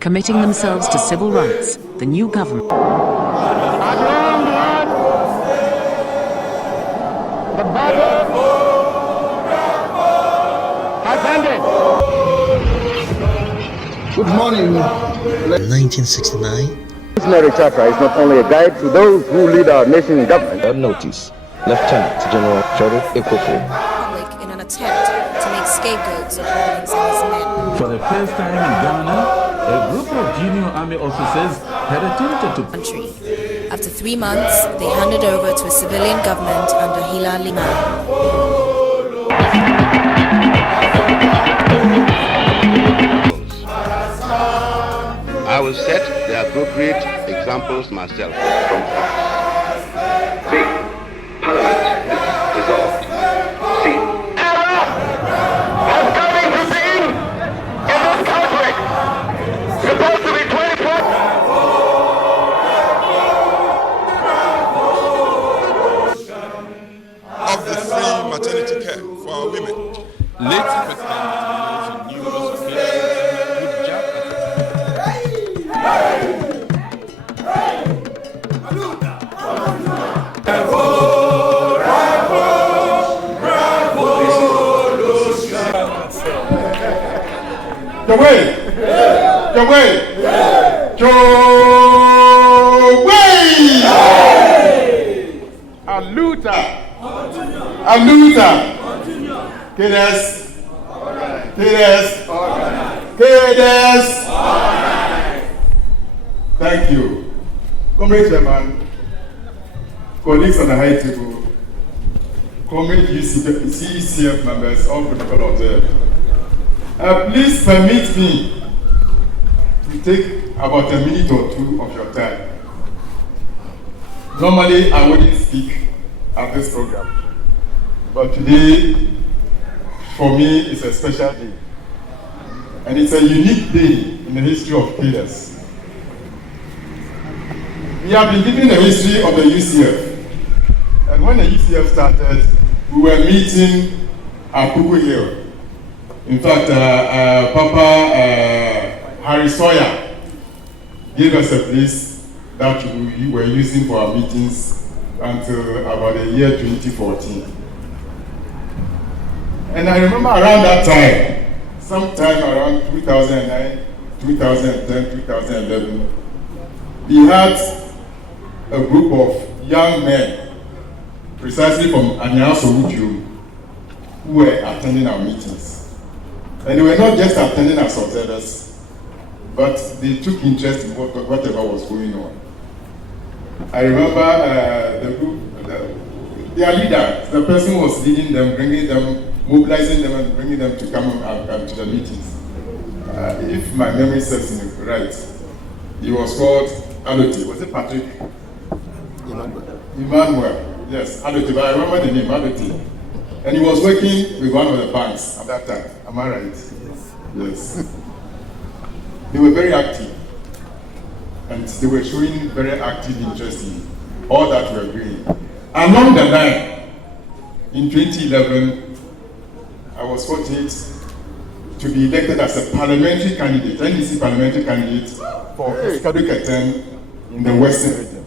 committing themselves to civil rights. The new government. The battle has ended. Good morning. 1969. Missionary Charter is not only a guide to those who lead our nation in government. Notice, Lieutenant General Sheriff Ekofo. Public in an attempt to make scapegoats of Rawlings and his men. For the first time in Ghana, a group of junior army officers had attempted to Country. After 3 months, they handed over to a civilian government under Hilal Liman. I will set the appropriate examples myself. B. Parliament is dissolved. C. Error has come into being in this country. Supposed to be 24. Of the free maternity care for our women. Late President knew numerous occasions good job Aluta. Kedes. Thank you. Comrade Chairman, colleagues on the high table, comrade CECF members, all protocol observed. Please permit me to take about a minute or two of your time. Normally, I wouldn't speak at this program. But today, for me, it's a special day. And it's a unique day in the history of Kedes. We have been given the history of the UCF. And when the UCF started, we were meeting at Kuku Hill. In fact, Papa Harry Sawyer gave us a place that we were using for our meetings until about the year 2014. And I remember around that time, sometime around 2009, 2010, 2011, we had a group of young men, precisely from Anyara Sowuju, who were attending our meetings. And they were not just attending as observers, but they took interest in whatever was going on. I remember the group, their leader, the person who was leading them, bringing them, mobilizing them and bringing them to come to the meetings. If my memory serves me right, he was called Adote. Was it Patrick? Emmanuel. Yes, Adote. But I remember the name, Adote. And he was working with one of the banks at that time. Am I right? Yes. They were very active. And they were showing very active interest in all that we were doing. Along the line, in 2011, I was fortunate to be elected as a parliamentary candidate, NDC parliamentary candidate for Kaduketen in the Western region.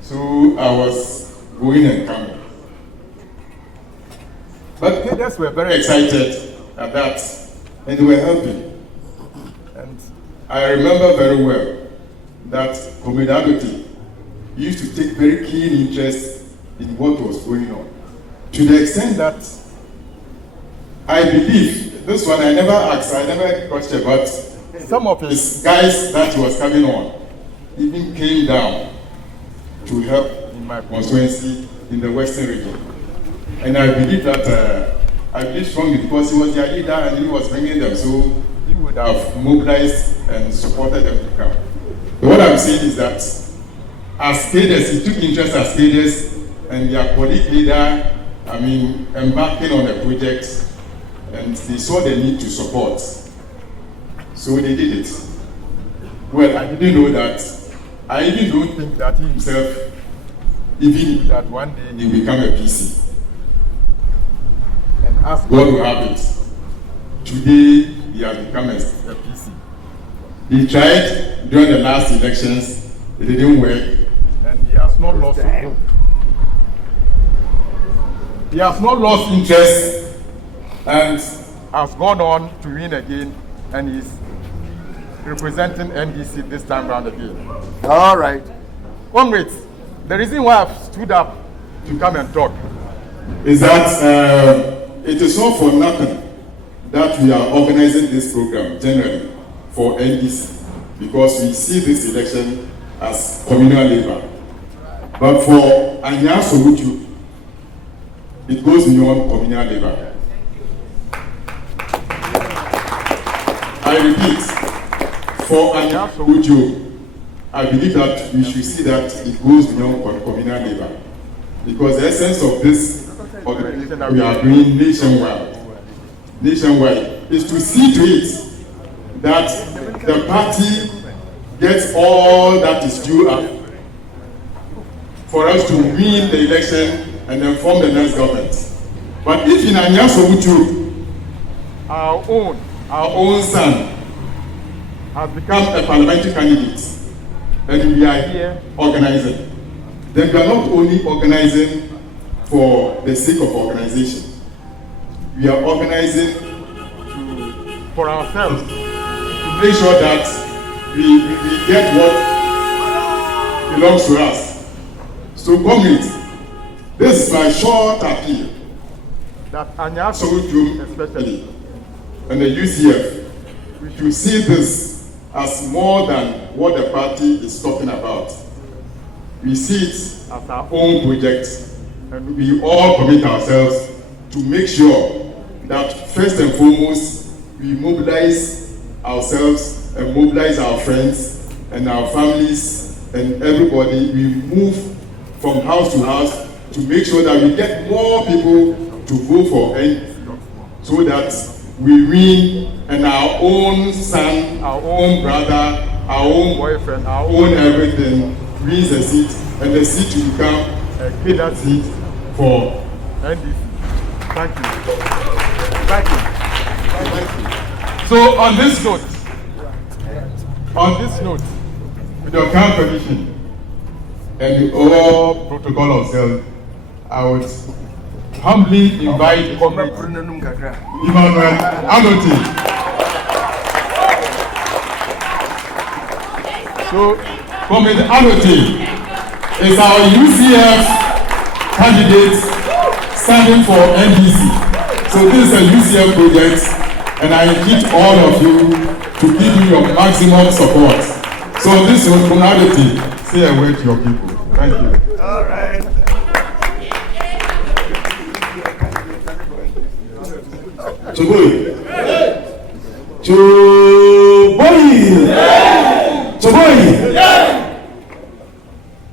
So I was going and coming. But Kedes were very excited at that, and they were helping. And I remember very well that Comrade Adote used to take very keen interest in what was going on, to the extent that I believe, this one I never asked, I never questioned, but some of his guys that he was coming on even came down to help in my constituency in the Western region. And I believe that, I believe strongly because he was their leader and he was bringing them, so he would have mobilized and supported them to come. But what I'm saying is that as Kedes, he took interest as Kedes and their colleague leader, embarking on a project, and they saw the need to support. So they did it. Well, I didn't know that. I even don't think that he himself even knew that one day he will become a PC. And as God will have it, today he has become a PC. He tried during the last elections, it didn't work, and he has not lost hope. He has not lost interest and has gone on to win again, and is representing NDC this time round again. All right. Comrades, the reason why I've stood up to come and talk is that it is not for nothing that we are organizing this program generally for NDC, because we see this election as communal labor. But for Anya Sowuju, it goes beyond communal labor. I repeat, for Anya Sowuju, I believe that we should see that it goes beyond communal labor. Because the essence of this organization that we are doing nationwide is to see to it that the party gets all that is due up for us to win the election and then form the next government. But if in Anya Sowuju, our own son has become a parliamentary candidate, and we are here organizing, then we are not only organizing for the sake of organization. We are organizing for ourselves to make sure that we get what belongs to us. So, comrades, this is my short appeal that Anya Sowuju especially and the UCF, we should see this as more than what the party is talking about. We see it as our own project, and we all commit ourselves to make sure that first and foremost we mobilize ourselves and mobilize our friends and our families and everybody. We move from house to house to make sure that we get more people to vote for NDC, so that we win and our own son, our own brother, our own boyfriend, our own everything wins the seat, and the seat will become a killer seat for NDC. Thank you. Thank you. Thank you. So on this note, with your kind permission and the overall protocol of self, I would humbly invite Comrade Emmanuel Anoti. So, Comrade Anoti is our UCF candidate standing for NDC. So this is a UCF project, and I invite all of you to give me your maximum support. So this is Comrade, say a word to your people. Thank you. All right. Choboy.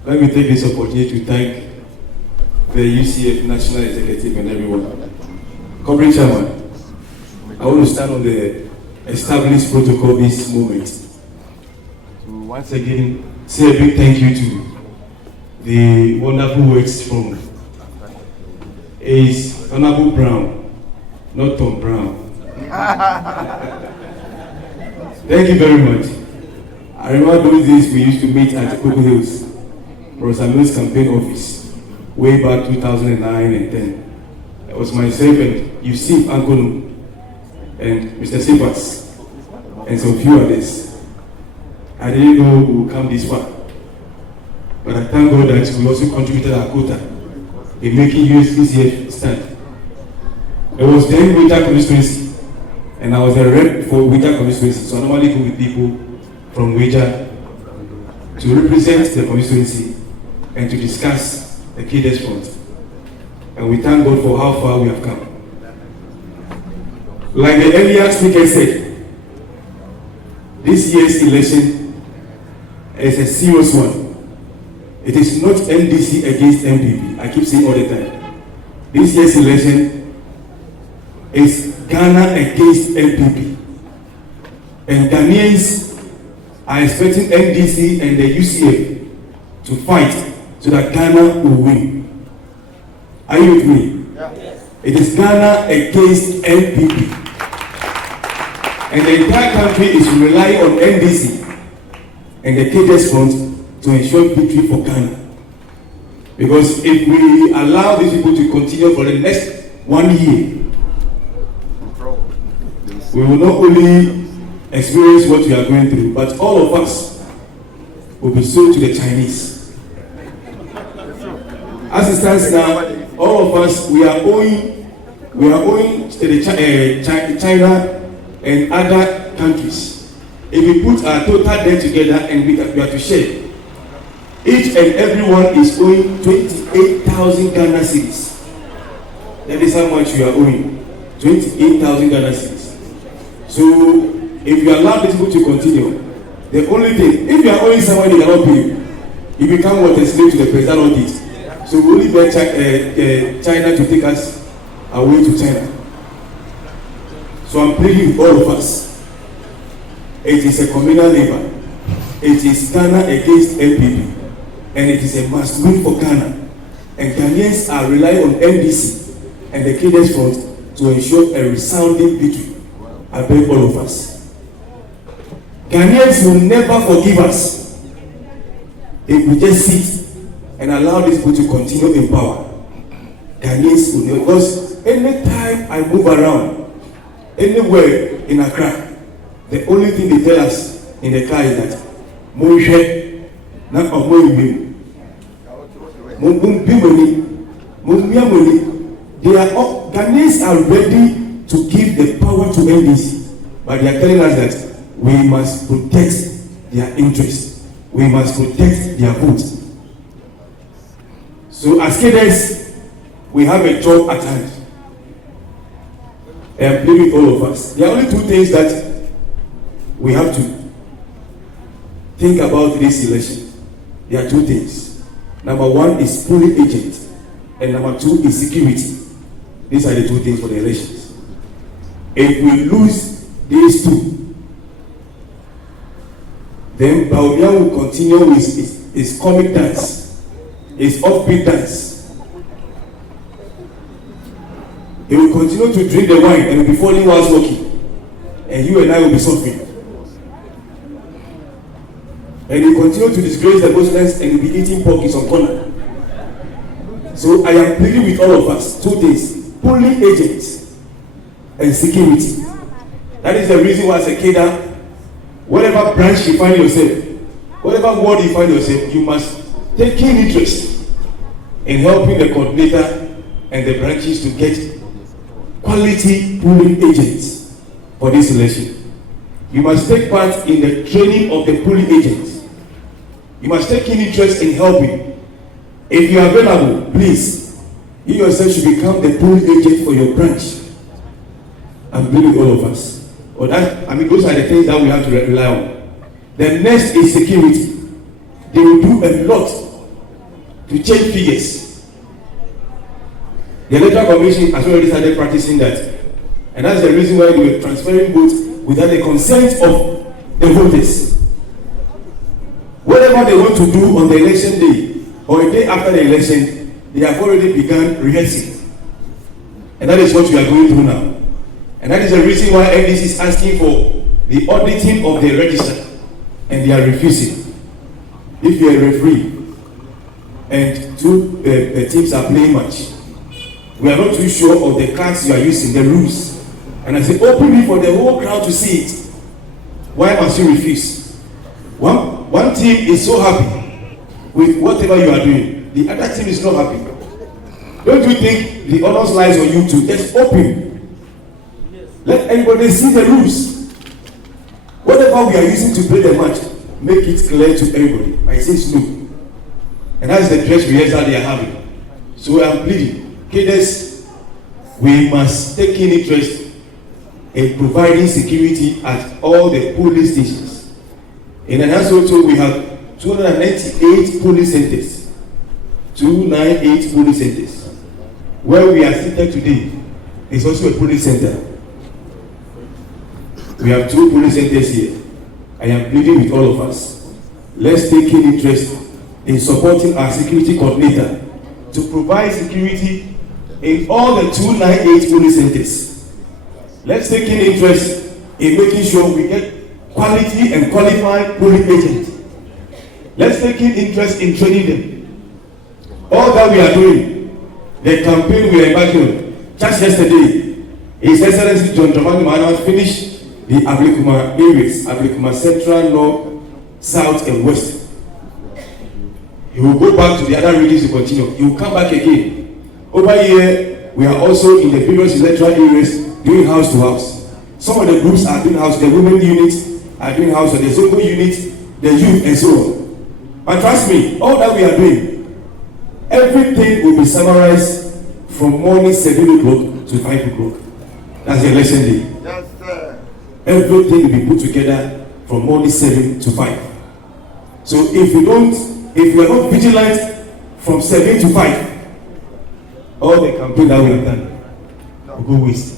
Let me take this opportunity to thank the UCF National Executive and everyone. Comrade Chairman, I want to stand on the established protocol this moment. So once again, say a big thank you to the wonderful works from Ace Honorable Brown, not Tom Brown. Thank you very much. I remember those days we used to meet at Coco Hills, Professor Mills campaign office, way back 2009 and 10. It was myself and Yusuf Ankonu and Mr. Sipas and some few others. I didn't know we would come this far, but I thank God that we also contributed our quota in making UCF stand. It was then Wita constituency, and I was a rep for Wita constituency, so I normally go with people from Wita to represent the constituency and to discuss the cadres front. And we thank God for how far we have come. Like the earlier speaker said, this year's election is a serious one. It is not NDC against MPP. I keep saying all the time. This year's election is Ghana against MPP. And Ghanaians are expecting NDC and the UCF to fight so that Ghana will win. Are you with me? Yeah. Yes. It is Ghana against MPP. And the entire country is relying on NDC and the KDS Front to ensure victory for Ghana. Because if we allow these people to continue for the next 1 year, we will not only experience what we are going through, but all of us will be sold to the Chinese. As it stands now, all of us, we are owing to the China and other countries. If we put our total debt together and we are to share, each and everyone is owing 28,000 Ghana cedis. That is how much we are owing, 28,000 Ghana cedis. So, if you allow the people to continue, the only thing, if you are owing someone they cannot pay you, you become what a slave to the president on it. So we only want China to take us away to China. So I'm pleading with all of us. It is a communal labor. It is Ghana against NPP. And it is a must win for Ghana. And Ghanaians are relying on NDC and the KDS Front to ensure a resounding victory. I beg all of us. Ghanaians will never forgive us if we just sit and allow these people to continue in power. Ghanaians will never, because anytime I move around, anywhere in Accra, the only thing they tell us in the car is that they are all, Ghanaians are ready to give the power to NDC, but they are telling us that we must protect their interests. We must protect their votes. So as cadres, we have a job at hand. I am pleading with all of us. There are only two things that we have to think about this election. There are two things. Number one is polling agent, and number two is security. These are the two things for the elections. If we lose these two, then Bawumia will continue with his comic dance, his offbeat dance. He will continue to drink the wine and will be falling whilst walking. And you and I will be suffering. And he will continue to disgrace the Muslims and will be eating pork in some corner. So I am pleading with all of us, two things, polling agents and security. That is the reason why as a cadre, whatever branch you find yourself, whatever ward you find yourself, you must take keen interest in helping the coordinator and the branches to get quality polling agents for this election. You must take part in the training of the polling agents. You must take keen interest in helping. If you are available, please, you yourself should become the polling agent for your branch. I'm pleading with all of us. Or that, those are the things that we have to rely on. The next is security. They will do a lot to change figures. The Electoral Commission has already started practicing that. And that's the reason why they were transferring votes without the consent of the voters. Whatever they want to do on the election day or a day after the election, they have already begun rehearsing. And that is what we are going through now. And that is the reason why NDC is asking for the auditing of the register, and they are refusing. If you are a referee and two teams are playing match, we are not too sure of the cards you are using, the rules. And I say, openly for the whole crowd to see it. Why must you refuse? One team is so happy with whatever you are doing. The other team is not happy. Don't you think the honors lies on you too? Just open. Let everybody see the rules. Whatever we are using to play the match, make it clear to everybody. I say no. And that's the dress rehearsal they are having. So I'm pleading. Cadres, we must take in interest in providing security at all the police stations. In Anasoto, we have 298 police centers. 298 police centers. Where we are seated today is also a police center. We have 2 police centers here. I am pleading with all of us. Let's take in interest in supporting our security coordinator to provide security in all the 298 police centers. Let's take in interest in making sure we get quality and qualified polling agents. Let's take keen interest in training them. All that we are doing, the campaign we are embarking on, just yesterday, His Excellency John Dramani Mahama finished the Ablekuma areas, Ablekuma Central, North, South, and West. He will go back to the other regions to continue. He will come back again. Over here, we are also in the various electoral areas doing house to house. Some of the groups are doing house, the women units are doing house, the Zongo unit, the youth, and so on. But trust me, all that we are doing, everything will be summarized from morning 7 o'clock to 5 o'clock. That's the election day. Yes, sir. Everything will be put together from morning 7 to 5. So if we are not vigilant from 7 to 5, all the campaign that we have done will go waste.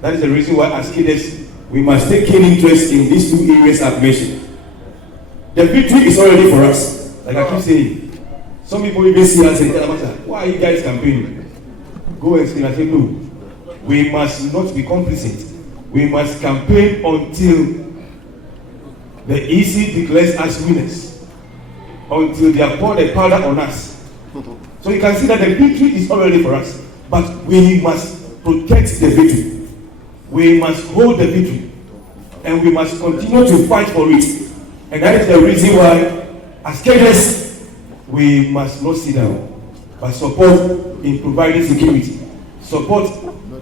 That is the reason why, as leaders, we must take keen interest in these two areas I've mentioned. The victory is already for us. Like I keep saying, some people even see us and tell us, why are you guys campaigning? Go and say, I say, no. We must not be complicit. We must campaign until the EC declares us winners, until they have poured the powder on us. So you can see that the victory is already for us, but we must protect the victory. We must hold the victory, and we must continue to fight for it. And that is the reason why, as cadres, we must not sit down, but support in providing security, support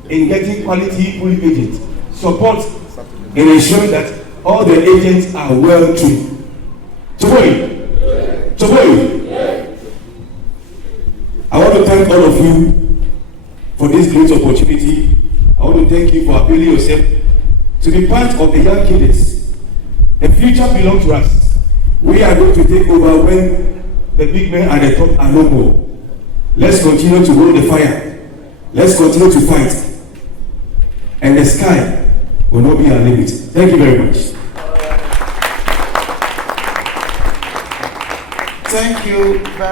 in getting quality polling agents, support in ensuring that all the agents are well trained. Choboy, I want to thank all of you for this great opportunity. I want to thank you for availing yourself to be part of the young cadres. The future belongs to us. We are going to take over when the big men at the top are no more. Let's continue to roll the fire. Let's continue to fight. And the sky will not be our limit. Thank you very much. Thank you very